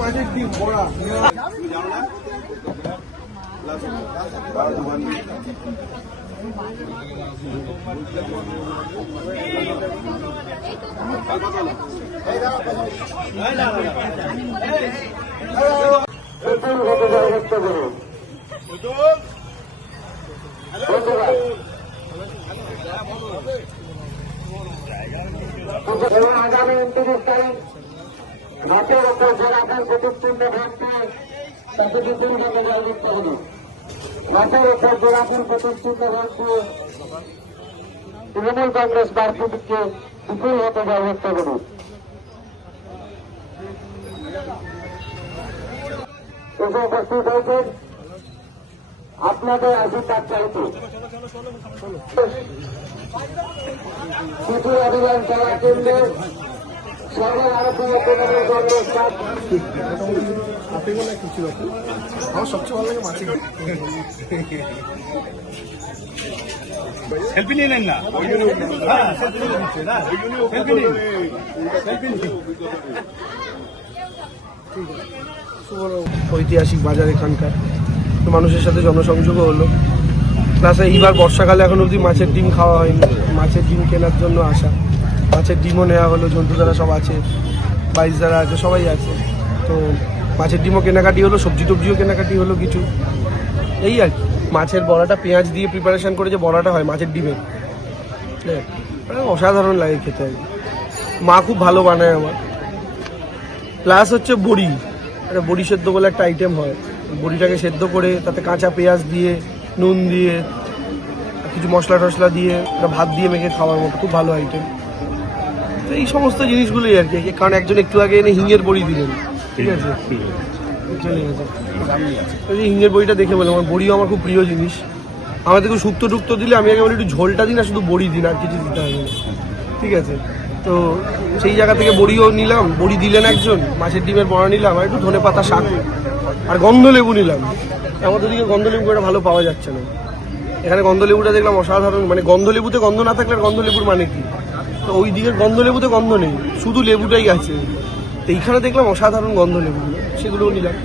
মাছের ডিম পড়া আগামী 29 তারিখ মাঠের ওপর জনগণ প্রতিষ্ঠিত ভক্তি তাকে বিপুলভাবে জয় করতে হবে। মাঠের ওপর জনগণ প্রতিষ্ঠিত ভক্তি তৃণমূল কংগ্রেস প্রার্থীকে বিপুল হাতে জয় করতে হবে। এসে উপস্থিত হয়েছেন আপনাদের আশীর্বাদ চাইতে শিশু অভিযান চালার কেন্দ্রে সর্বভারতীয় তৃণমূল কংগ্রেস আমার সবচেয়ে ভালো লাগে মাছের সেলফি নিয়ে নেন না ঐতিহাসিক বাজার এখানকার মানুষের সাথে জনসংযোগও হলো। প্লাস এইবার বর্ষাকালে এখন অবধি মাছের ডিম খাওয়া হয়নি, মাছের ডিম কেনার জন্য আসা, মাছের ডিমও নেওয়া হলো, জন্তু দ্বারা সব আছে, বাইশ দ্বারা আছে, সবাই আছে। তো মাছের ডিমও কেনাকাটি হলো, সবজি টবজিও কেনাকাটি হলো কিছু, এই আর কি। মাছের বড়াটা পেঁয়াজ দিয়ে প্রিপারেশন করে যে বড়াটা হয় মাছের ডিমের, অসাধারণ লাগে খেতে। মা খুব ভালো বানায় আমার। প্লাস হচ্ছে বড়ি, একটা বড়ি সেদ্ধ বলে একটা আইটেম হয়, বড়িটাকে সেদ্ধ করে তাতে কাঁচা পেঁয়াজ দিয়ে নুন দিয়ে কিছু মশলা টশলা দিয়ে ভাত দিয়ে মেখে খাওয়ার মতো খুব ভালো আইটেম। তো এই সমস্ত জিনিসগুলোই আর কি। কারণ একজন একটু আগে এনে হিঙের বড়ি দিলেন, ঠিক আছে, চলে গেছে। হিঙের বড়িটা দেখে বলে আমার বড়িও আমার খুব প্রিয় জিনিস। আমাদের কেউ শুক্তো টুক্তো দিলে আমি আগে বলি একটু ঝোলটা দিন আর শুধু বড়ি দিন, আর কিছু দিতে হবে না, ঠিক আছে। তো সেই জায়গা থেকে বড়িও নিলাম, বড়ি দিলেন একজন, মাছের ডিমের বড়া নিলাম, আর একটু ধনে পাতা শাক আর গন্ধ লেবু নিলাম। আমাদের দিকে গন্ধ লেবু এটা ভালো পাওয়া যাচ্ছে না, এখানে গন্ধ লেবুটা দেখলাম অসাধারণ। মানে গন্ধ লেবুতে গন্ধ না থাকলে গন্ধ লেবুর মানে কি? তো ওই দিকের গন্ধ লেবুতে গন্ধ নেই, শুধু লেবুটাই আছে। তো এইখানে দেখলাম অসাধারণ গন্ধ লেবু, সেগুলোও নিলাম।